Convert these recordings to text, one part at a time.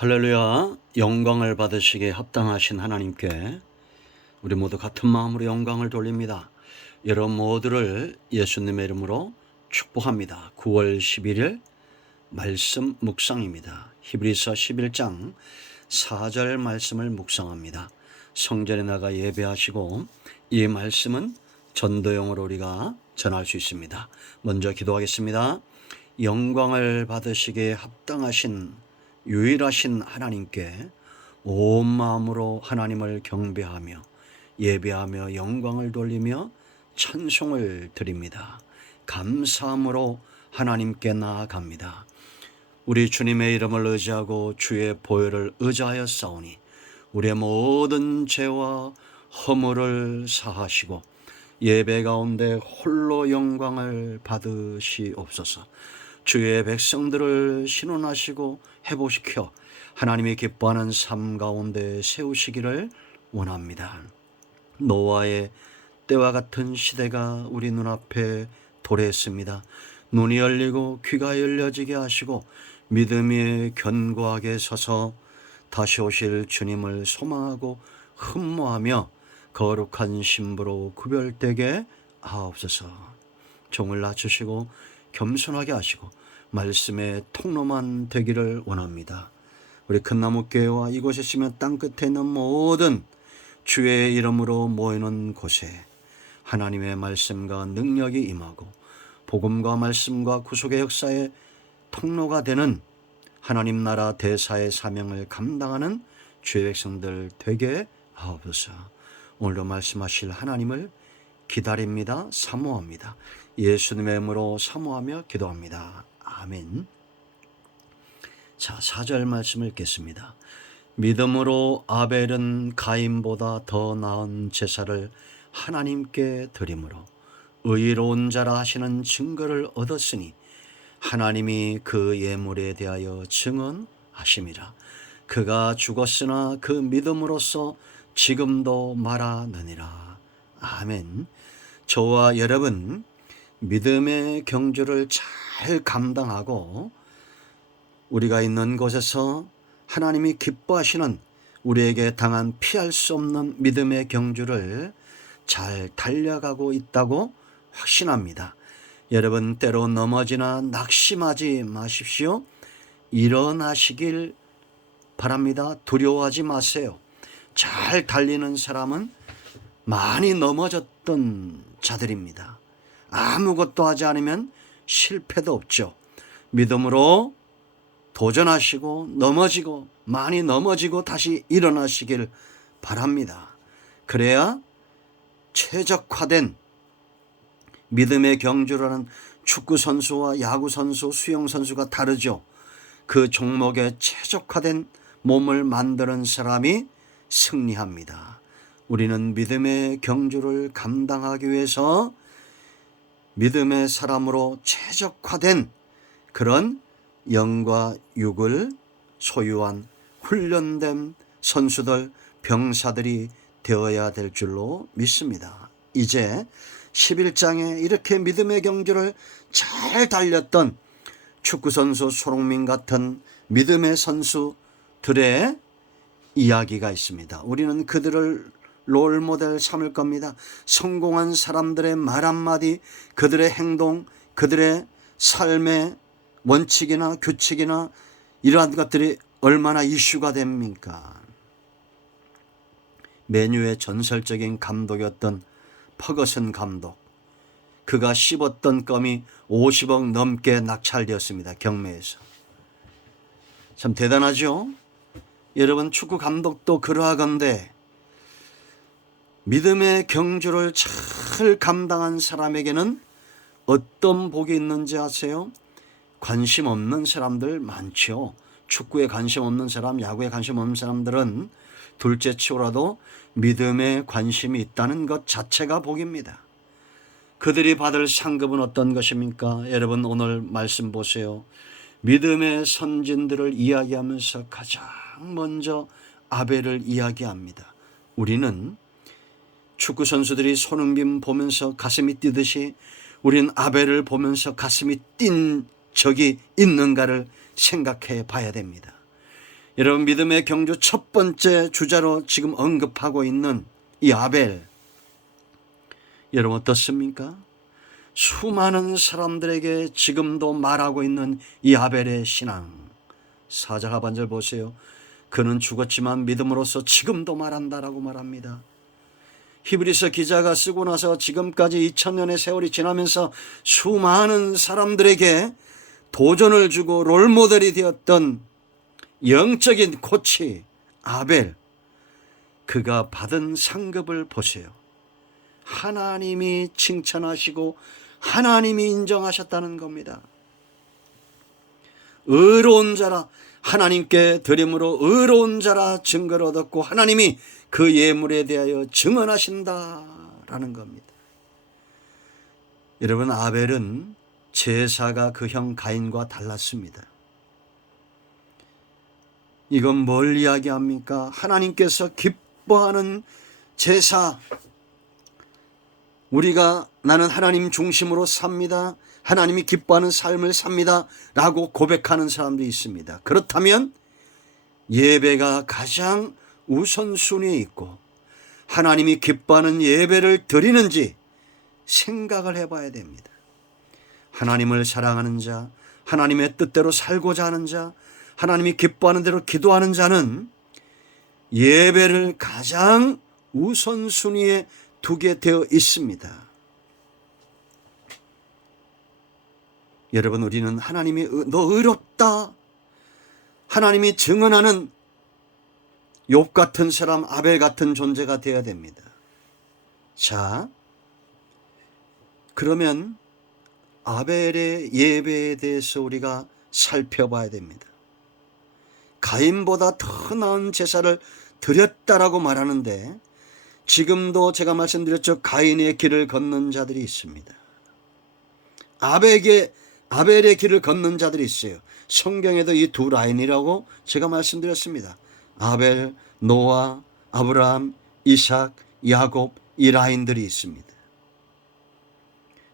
할렐루야. 영광을 받으시기에 합당하신 하나님께 우리 모두 같은 마음으로 영광을 돌립니다. 여러분 모두를 예수님의 이름으로 축복합니다. 9월 11일 말씀 묵상입니다. 히브리서 11장 4절 말씀을 묵상합니다. 성전에 나가 예배하시고 이 말씀은 전도용으로 우리가 전할 수 있습니다. 먼저 기도하겠습니다. 영광을 받으시기에 합당하신 유일하신 하나님께 온 마음으로 하나님을 경배하며 예배하며 영광을 돌리며 찬송을 드립니다. 감사함으로 하나님께 나아갑니다. 우리 주님의 이름을 의지하고 주의 보혈을 의지하여 싸우니 우리의 모든 죄와 허물을 사하시고 예배 가운데 홀로 영광을 받으시옵소서. 주의 백성들을 신원하시고 회복시켜 하나님이 기뻐하는 삶 가운데 세우시기를 원합니다. 노아의 때와 같은 시대가 우리 눈앞에 도래했습니다. 눈이 열리고 귀가 열려지게 하시고 믿음이 견고하게 서서 다시 오실 주님을 소망하고 흠모하며 거룩한 신부로 구별되게 하옵소서. 종을 낮추시고 겸손하게 하시고 말씀의 통로만 되기를 원합니다. 우리 큰나무교회와 이곳에 있으면 땅끝에 있는 모든 주의 이름으로 모이는 곳에 하나님의 말씀과 능력이 임하고 복음과 말씀과 구속의 역사의 통로가 되는 하나님 나라 대사의 사명을 감당하는 주의 백성들 되게 하옵소서. 오늘도 말씀하실 하나님을 기다립니다. 사모합니다. 예수님의 이름으로 사모하며 기도합니다. 아멘. 자, 4절 말씀을 읽겠습니다. 믿음으로 아벨은 가인보다 더 나은 제사를 하나님께 드림으로 의로운 자라 하시는 증거를 얻었으니 하나님이 그 예물에 대하여 증언하심이라. 그가 죽었으나 그 믿음으로써 지금도 말하느니라. 아멘. 저와 여러분 믿음의 경주를 잘 감당하고 우리가 있는 곳에서 하나님이 기뻐하시는 우리에게 당한 피할 수 없는 믿음의 경주를 잘 달려가고 있다고 확신합니다. 여러분 때로 넘어지나 낙심하지 마십시오. 일어나시길 바랍니다. 두려워하지 마세요. 잘 달리는 사람은 많이 넘어졌던 자들입니다. 아무것도 하지 않으면 실패도 없죠. 믿음으로 도전하시고 넘어지고 많이 넘어지고 다시 일어나시길 바랍니다. 그래야 최적화된 믿음의 경주라는 축구 선수와 야구 선수, 수영 선수가 다르죠. 그 종목에 최적화된 몸을 만드는 사람이 승리합니다. 우리는 믿음의 경주를 감당하기 위해서 믿음의 사람으로 최적화된 그런 영과 육을 소유한 훈련된 선수들, 병사들이 되어야 될 줄로 믿습니다. 이제 11장에 이렇게 믿음의 경주를 잘 달렸던 축구선수 손흥민 같은 믿음의 선수들의 이야기가 있습니다. 우리는 그들을 롤모델 삼을 겁니다. 성공한 사람들의 말 한마디, 그들의 행동, 그들의 삶의 원칙이나 규칙이나 이러한 것들이 얼마나 이슈가 됩니까? 맨유의 전설적인 감독이었던 퍼거슨 감독, 그가 씹었던 껌이 50억 넘게 낙찰되었습니다. 경매에서. 참 대단하죠? 여러분 축구 감독도 그러하건대 믿음의 경주를 잘 감당한 사람에게는 어떤 복이 있는지 아세요? 관심 없는 사람들 많죠. 축구에 관심 없는 사람, 야구에 관심 없는 사람들은 둘째치고라도 믿음에 관심이 있다는 것 자체가 복입니다. 그들이 받을 상급은 어떤 것입니까? 여러분 오늘 말씀 보세요. 믿음의 선진들을 이야기하면서 가장 먼저 아벨을 이야기합니다. 우리는 축구 선수들이 손흥민 보면서 가슴이 뛰듯이 우리는 아벨을 보면서 가슴이 뛴 적이 있는가를 생각해 봐야 됩니다. 여러분, 믿음의 경주 첫 번째 주자로 지금 언급하고 있는 이 아벨, 여러분 어떻습니까? 수많은 사람들에게 지금도 말하고 있는 이 아벨의 신앙. 4장 하반절 보세요. 그는 죽었지만 믿음으로써 지금도 말한다라고 말합니다. 히브리서 기자가 쓰고 나서 지금까지 2000년의 세월이 지나면서 수많은 사람들에게 도전을 주고 롤모델이 되었던 영적인 코치 아벨, 그가 받은 상급을 보세요. 하나님이 칭찬하시고 하나님이 인정하셨다는 겁니다. 의로운 자라, 하나님께 드림으로 의로운 자라 증거를 얻었고 하나님이 그 예물에 대하여 증언하신다라는 겁니다. 여러분, 아벨은 제사가 그 형 가인과 달랐습니다. 이건 뭘 이야기합니까? 하나님께서 기뻐하는 제사, 나는 하나님 중심으로 삽니다, 하나님이 기뻐하는 삶을 삽니다 라고 고백하는 사람도 있습니다. 그렇다면 예배가 가장 우선순위에 있고 하나님이 기뻐하는 예배를 드리는지 생각을 해봐야 됩니다. 하나님을 사랑하는 자, 하나님의 뜻대로 살고자 하는 자, 하나님이 기뻐하는 대로 기도하는 자는 예배를 가장 우선순위에 두게 되어 있습니다. 여러분, 우리는 하나님이 너 의롭다, 하나님이 증언하는 욥 같은 사람, 아벨 같은 존재가 되어야 됩니다. 자, 그러면 아벨의 예배에 대해서 우리가 살펴봐야 됩니다. 가인보다 더 나은 제사를 드렸다라고 말하는데 지금도 제가 말씀드렸죠. 가인의 길을 걷는 자들이 있습니다. 아벨의 길을 걷는 자들이 있어요. 성경에도 이 두 라인이라고 제가 말씀드렸습니다. 아벨, 노아, 아브라함, 이삭, 야곱, 이 라인들이 있습니다.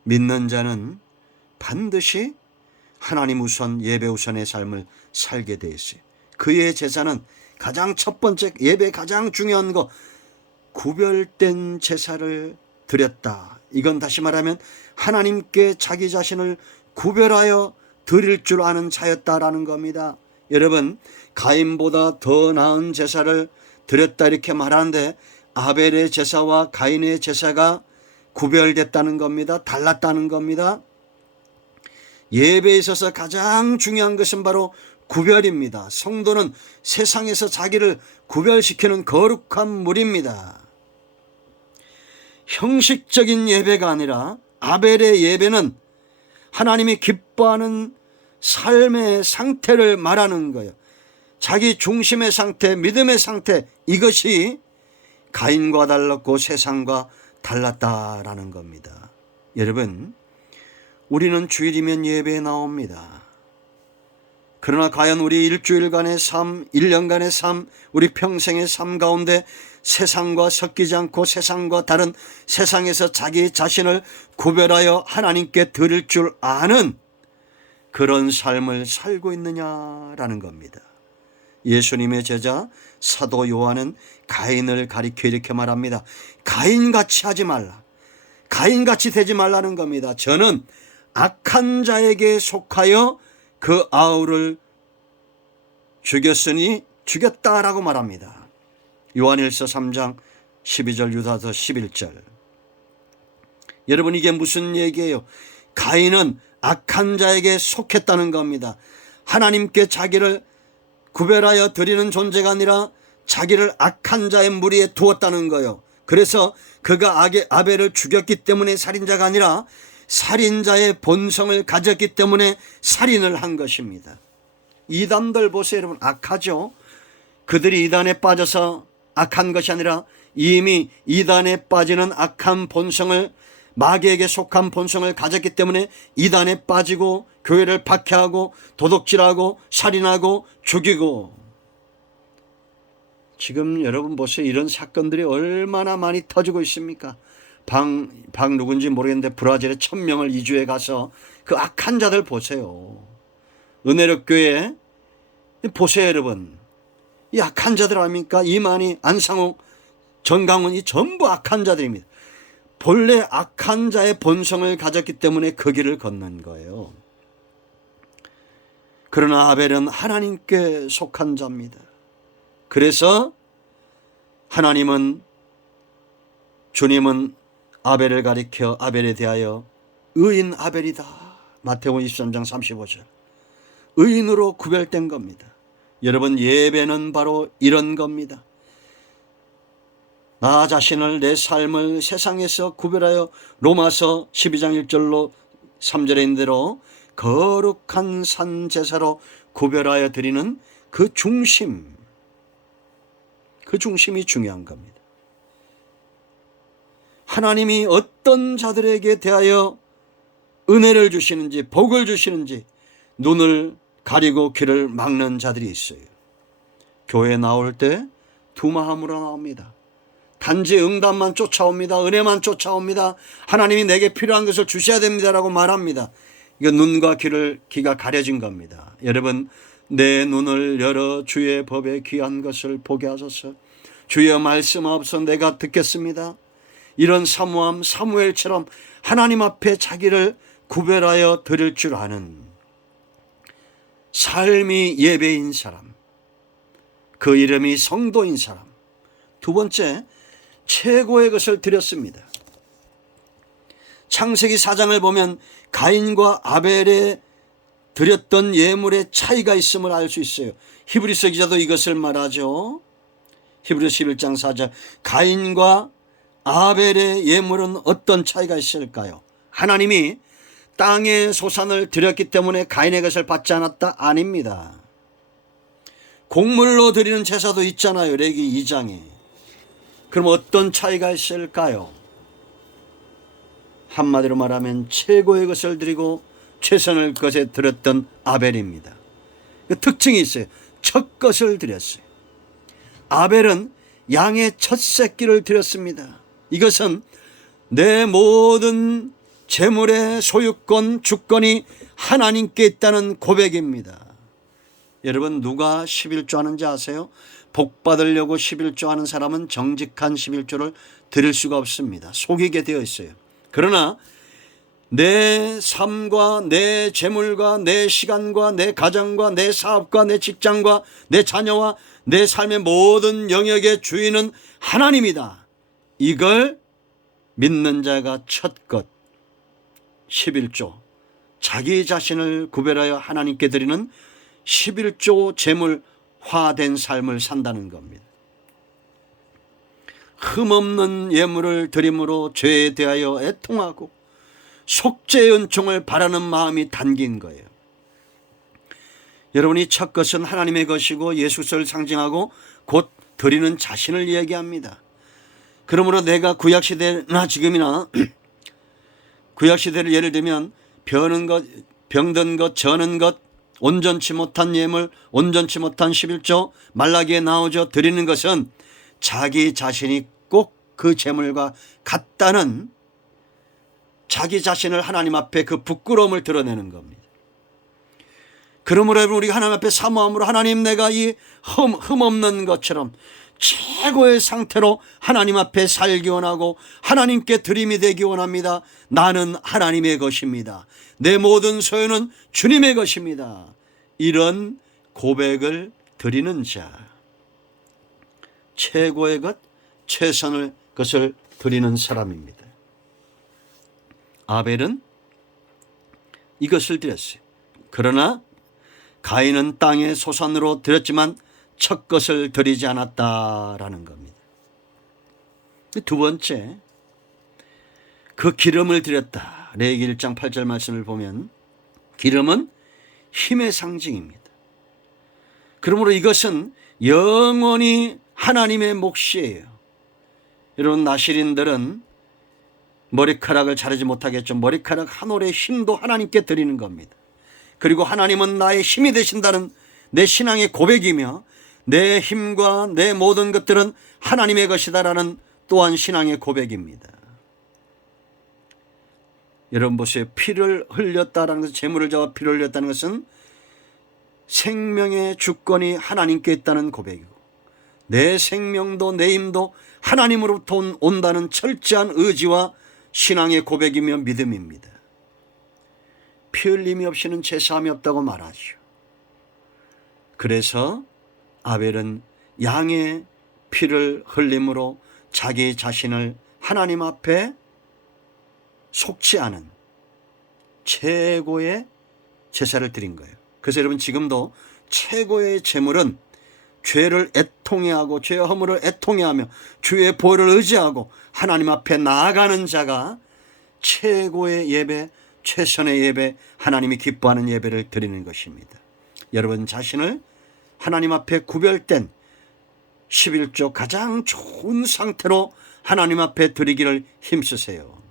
믿는 자는 반드시 하나님 우선, 예배 우선의 삶을 살게 되어 있어요. 그의 제사는 가장 첫 번째, 예배 가장 중요한 거, 구별된 제사를 드렸다. 이건 다시 말하면 하나님께 자기 자신을 구별하여 드릴 줄 아는 자였다라는 겁니다. 여러분, 가인보다 더 나은 제사를 드렸다 이렇게 말하는데 아벨의 제사와 가인의 제사가 구별됐다는 겁니다. 달랐다는 겁니다. 예배에 있어서 가장 중요한 것은 바로 구별입니다. 성도는 세상에서 자기를 구별시키는 거룩한 물입니다. 형식적인 예배가 아니라 아벨의 예배는 하나님이 기뻐하는 삶의 상태를 말하는 거예요. 자기 중심의 상태, 믿음의 상태, 이것이 가인과 달랐고 세상과 달랐다라는 겁니다. 여러분, 우리는 주일이면 예배에 나옵니다. 그러나 과연 우리 일주일간의 삶, 1년간의 삶, 우리 평생의 삶 가운데 세상과 섞이지 않고 세상과 다른, 세상에서 자기 자신을 구별하여 하나님께 드릴 줄 아는 그런 삶을 살고 있느냐라는 겁니다. 예수님의 제자 사도 요한은 가인을 가리켜 이렇게 말합니다. 가인같이 하지 말라, 가인같이 되지 말라는 겁니다. 저는 악한 자에게 속하여 그 아우를 죽였다라고 말합니다. 요한일서 3장 12절 유다서 11절. 여러분, 이게 무슨 얘기예요? 가인은 악한 자에게 속했다는 겁니다. 하나님께 자기를 구별하여 드리는 존재가 아니라 자기를 악한 자의 무리에 두었다는 거예요. 그래서 그가 아벨을 죽였기 때문에 살인자가 아니라 살인자의 본성을 가졌기 때문에 살인을 한 것입니다. 이단들 보세요, 여러분. 악하죠. 그들이 이단에 빠져서 악한 것이 아니라 이미 이단에 빠지는 악한 본성을, 마귀에게 속한 본성을 가졌기 때문에 이단에 빠지고 교회를 박해하고 도둑질하고 살인하고 죽이고. 지금 여러분 보세요. 이런 사건들이 얼마나 많이 터지고 있습니까? 방 누군지 모르겠는데 브라질에 1000명을 이주해 가서 그 악한 자들 보세요. 은혜력 교회 보세요, 여러분. 이 악한 자들 아닙니까? 이만희, 안상욱, 정강훈, 이 전부 악한 자들입니다. 본래 악한 자의 본성을 가졌기 때문에 그 길을 걷는 거예요. 그러나 아벨은 하나님께 속한 자입니다. 그래서 주님은 아벨을 가리켜 아벨에 대하여 의인 아벨이다. 마태복음 23장 35절. 의인으로 구별된 겁니다. 여러분, 예배는 바로 이런 겁니다. 나 자신을, 내 삶을 세상에서 구별하여 로마서 12장 1절로 3절에 있는 대로 거룩한 산 제사로 구별하여 드리는 그 중심이 중요한 겁니다. 하나님이 어떤 자들에게 대하여 은혜를 주시는지, 복을 주시는지 눈을 가리고 귀를 막는 자들이 있어요. 교회 나올 때 두 마음으로 나옵니다. 단지 응답만 쫓아옵니다. 은혜만 쫓아옵니다. 하나님이 내게 필요한 것을 주셔야 됩니다라고 말합니다. 이거 눈과 귀가 가려진 겁니다. 여러분, 내 눈을 열어 주의 법에 귀한 것을 보게 하소서. 주의 말씀 앞서 내가 듣겠습니다. 이런 사모함, 사무엘처럼 하나님 앞에 자기를 구별하여 드릴 줄 아는 삶이 예배인 사람, 그 이름이 성도인 사람. 두 번째, 최고의 것을 드렸습니다. 창세기 4장을 보면 가인과 아벨에 드렸던 예물의 차이가 있음을 알 수 있어요. 히브리서 기자도 이것을 말하죠. 히브리서 11장 4절. 가인과 아벨의 예물은 어떤 차이가 있을까요? 하나님이 땅의 소산을 드렸기 때문에 가인의 것을 받지 않았다? 아닙니다. 곡물로 드리는 제사도 있잖아요. 레위기 2장에. 그럼 어떤 차이가 있을까요? 한마디로 말하면 최고의 것을 드리고 최선을 것에 드렸던 아벨입니다. 그 특징이 있어요. 첫 것을 드렸어요. 아벨은 양의 첫 새끼를 드렸습니다. 이것은 내 모든 재물의 소유권, 주권이 하나님께 있다는 고백입니다. 여러분, 누가 11조 하는지 아세요? 복 받으려고 11조 하는 사람은 정직한 11조를 드릴 수가 없습니다. 속이게 되어 있어요. 그러나 내 삶과 내 재물과 내 시간과 내 가정과 내 사업과 내 직장과 내 자녀와 내 삶의 모든 영역의 주인은 하나님이다. 이걸 믿는 자가 첫 것, 11조, 자기 자신을 구별하여 하나님께 드리는 11조 재물화된 삶을 산다는 겁니다. 흠없는 예물을 드림으로 죄에 대하여 애통하고 속죄의 은총을 바라는 마음이 담긴 거예요. 여러분이 첫 것은 하나님의 것이고 예수를 상징하고 곧 드리는 자신을 이야기합니다. 그러므로 내가 구약시대나 지금이나 구약시대를 예를 들면 벼는 것, 병든 것, 저는 것, 온전치 못한 예물, 온전치 못한 11조, 말라기에 나오죠. 드리는 것은 자기 자신이 꼭 그 재물과 같다는 자기 자신을 하나님 앞에 그 부끄러움을 드러내는 겁니다. 그러므로 여러분, 우리가 하나님 앞에 사모함으로 하나님, 내가 이 흠없는 것처럼 최고의 상태로 하나님 앞에 살기 원하고 하나님께 드림이 되기 원합니다. 나는 하나님의 것입니다. 내 모든 소유는 주님의 것입니다. 이런 고백을 드리는 자, 최고의 것, 최선의 것을 드리는 사람입니다. 아벨은 이것을 드렸어요. 그러나 가인은 땅의 소산으로 드렸지만 첫 것을 드리지 않았다라는 겁니다. 두 번째, 그 기름을 드렸다. 레위기 1장 8절 말씀을 보면 기름은 힘의 상징입니다. 그러므로 이것은 영원히 하나님의 몫이에요. 여러분, 나시린들은 머리카락을 자르지 못하겠죠. 머리카락 한 올의 힘도 하나님께 드리는 겁니다. 그리고 하나님은 나의 힘이 되신다는 내 신앙의 고백이며 내 힘과 내 모든 것들은 하나님의 것이다라는 또한 신앙의 고백입니다. 여러분 보세요. 피를 흘렸다라는 것은, 재물을 잡아 피를 흘렸다는 것은 생명의 주권이 하나님께 있다는 고백이고, 내 생명도 내 힘도 하나님으로부터 온다는 철저한 의지와 신앙의 고백이며 믿음입니다. 피 흘림이 없이는 제사함이 없다고 말하죠. 그래서 아벨은 양의 피를 흘림으로 자기 자신을 하나님 앞에 속지 않은 최고의 제사를 드린 거예요. 그래서 여러분 지금도 최고의 제물은 죄를 애통해하고 죄의 허물을 애통해하며 주의 보혈을 의지하고 하나님 앞에 나아가는 자가 최고의 예배, 최선의 예배, 하나님이 기뻐하는 예배를 드리는 것입니다. 여러분 자신을 하나님 앞에 구별된 11조 가장 좋은 상태로 하나님 앞에 드리기를 힘쓰세요.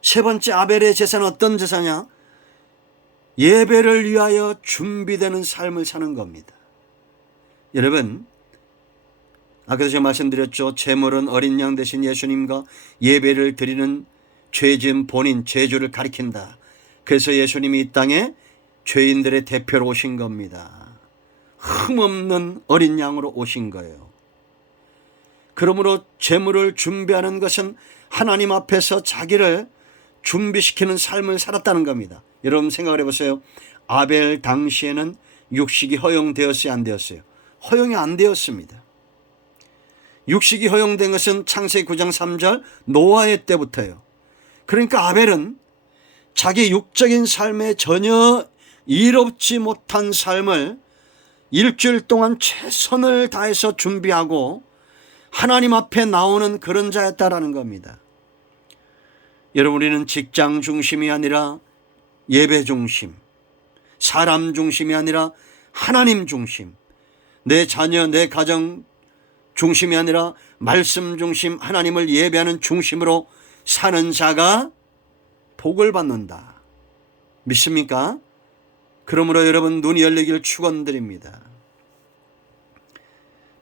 세 번째 아벨의 제사는 어떤 제사냐? 예배를 위하여 준비되는 삶을 사는 겁니다. 여러분, 아까도 제가 말씀드렸죠. 제물은 어린 양 대신 예수님과 예배를 드리는 죄진 본인 죄주를 가리킨다. 그래서 예수님이 이 땅에 죄인들의 대표로 오신 겁니다. 흠없는 어린 양으로 오신 거예요. 그러므로 제물을 준비하는 것은 하나님 앞에서 자기를 준비시키는 삶을 살았다는 겁니다. 여러분 생각을 해보세요. 아벨 당시에는 육식이 허용되었어요, 안 되었어요? 허용이 안 되었습니다. 육식이 허용된 것은 창세기 9장 3절 노아의 때부터예요. 그러니까 아벨은 자기 육적인 삶에 전혀 이롭지 못한 삶을 일주일 동안 최선을 다해서 준비하고 하나님 앞에 나오는 그런 자였다라는 겁니다. 여러분, 우리는 직장 중심이 아니라 예배 중심, 사람 중심이 아니라 하나님 중심, 내 자녀, 내 가정 중심이 아니라 말씀 중심, 하나님을 예배하는 중심으로 사는 자가 복을 받는다. 믿습니까? 그러므로 여러분 눈이 열리기를 축원드립니다.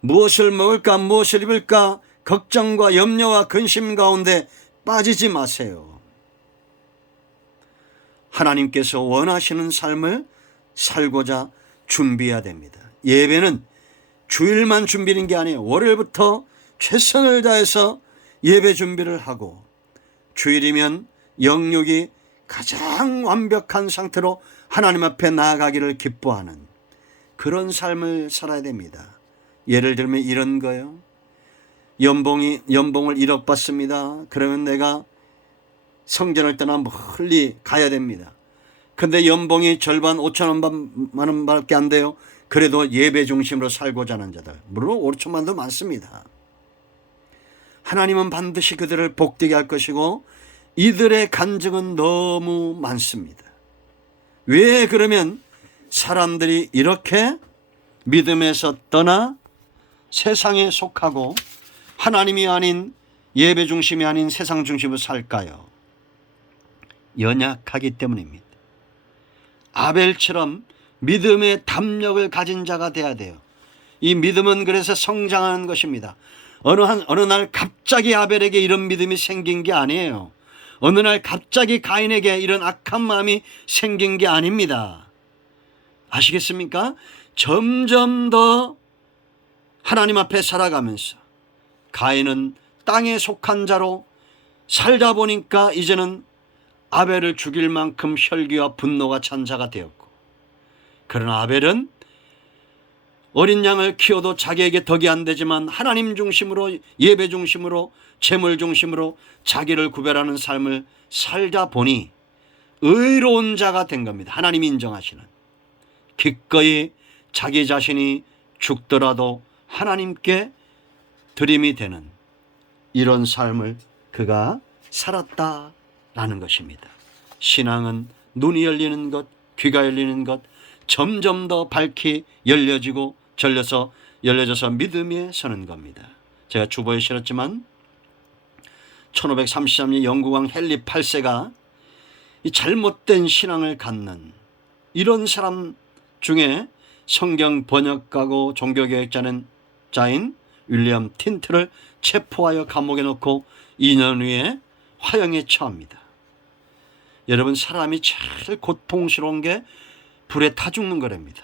무엇을 먹을까, 무엇을 입을까 걱정과 염려와 근심 가운데 빠지지 마세요. 하나님께서 원하시는 삶을 살고자 준비해야 됩니다. 예배는 주일만 준비하는 게 아니에요. 월요일부터 최선을 다해서 예배 준비를 하고 주일이면 영육이 가장 완벽한 상태로 하나님 앞에 나아가기를 기뻐하는 그런 삶을 살아야 됩니다. 예를 들면 이런 거요. 연봉을 1억 받습니다. 그러면 내가 성전을 떠나 멀리 가야 됩니다. 근데 연봉이 절반 5천만 원밖에 안 돼요. 그래도 예배 중심으로 살고자 하는 자들, 물론 5천만도 많습니다. 하나님은 반드시 그들을 복되게 할 것이고 이들의 간증은 너무 많습니다. 왜 그러면 사람들이 이렇게 믿음에서 떠나 세상에 속하고 하나님이 아닌 예배 중심이 아닌 세상 중심으로 살까요? 연약하기 때문입니다. 아벨처럼 믿음의 담력을 가진 자가 돼야 돼요. 이 믿음은 그래서 성장하는 것입니다. 어느 날 갑자기 아벨에게 이런 믿음이 생긴 게 아니에요. 어느 날 갑자기 가인에게 이런 악한 마음이 생긴 게 아닙니다. 아시겠습니까? 점점 더 하나님 앞에 살아가면서 가인은 땅에 속한 자로 살다 보니까 이제는 아벨을 죽일 만큼 혈기와 분노가 찬 자가 되었고, 그러나 아벨은 어린 양을 키워도 자기에게 덕이 안 되지만 하나님 중심으로, 예배 중심으로, 재물 중심으로 자기를 구별하는 삶을 살다 보니 의로운 자가 된 겁니다. 하나님이 인정하시는, 기꺼이 자기 자신이 죽더라도 하나님께 드림이 되는 이런 삶을 그가 살았다라는 것입니다. 신앙은 눈이 열리는 것, 귀가 열리는 것, 점점 더 밝히 열려져서 믿음에 서는 겁니다. 제가 주보에 실었지만 1533년 영국왕 헨리 8세가 이 잘못된 신앙을 갖는 이런 사람 중에 성경 번역가고 종교개혁자인 윌리엄 틴트를 체포하여 감옥에 넣고 2년 후에 화형에 처합니다. 여러분, 사람이 제일 고통스러운 게 불에 타 죽는 거랍니다.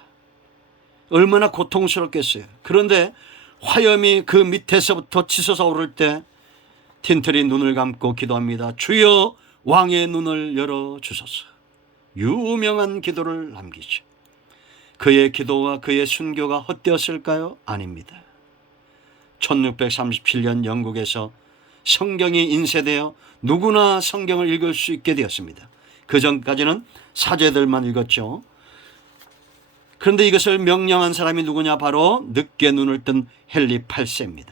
얼마나 고통스럽겠어요. 그런데 화염이 그 밑에서부터 치솟아 오를 때 틴틀이 눈을 감고 기도합니다. 주여 왕의 눈을 열어주소서. 유명한 기도를 남기죠. 그의 기도와 그의 순교가 헛되었을까요? 아닙니다. 1637년 영국에서 성경이 인쇄되어 누구나 성경을 읽을 수 있게 되었습니다. 그 전까지는 사제들만 읽었죠. 그런데 이것을 명령한 사람이 누구냐? 바로 늦게 눈을 뜬 헨리 8세입니다.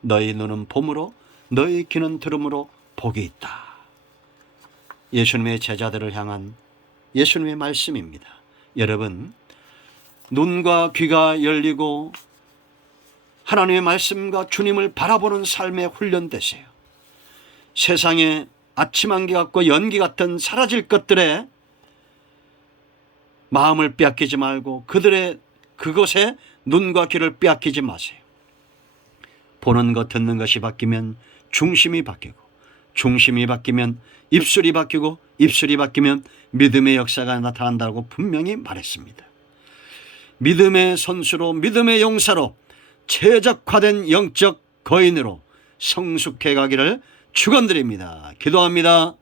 너희 눈은 봄으로 너희 귀는 들음으로 복이 있다. 예수님의 제자들을 향한 예수님의 말씀입니다. 여러분, 눈과 귀가 열리고 하나님의 말씀과 주님을 바라보는 삶에 훈련되세요. 세상에 아침 안개 같고 연기 같은 사라질 것들에 마음을 빼앗기지 말고 그것에 눈과 귀를 빼앗기지 마세요. 보는 것 듣는 것이 바뀌면 중심이 바뀌고, 중심이 바뀌면 입술이 바뀌고, 입술이 바뀌면 믿음의 역사가 나타난다고 분명히 말했습니다. 믿음의 선수로, 믿음의 용사로, 최적화된 영적 거인으로 성숙해 가기를 축원드립니다. 기도합니다.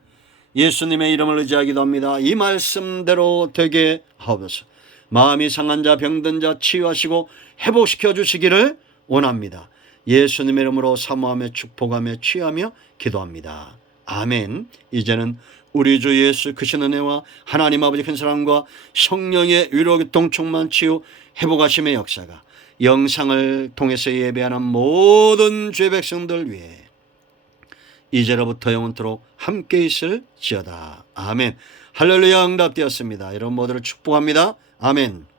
예수님의 이름을 의지하여 기도합니다. 이 말씀대로 되게 하옵소서. 마음이 상한 자, 병든 자 치유하시고 회복시켜 주시기를 원합니다. 예수님의 이름으로 사모하며 축복하며 취하며 기도합니다. 아멘. 이제는 우리 주 예수 크신 은혜와 하나님 아버지 큰 사랑과 성령의 위로 교통 충만 치유 회복하심의 역사가 영상을 통해서 예배하는 모든 죄 백성들 위해 이제로부터 영원토록 함께 있을지어다. 아멘. 할렐루야. 응답되었습니다. 여러분 모두를 축복합니다. 아멘.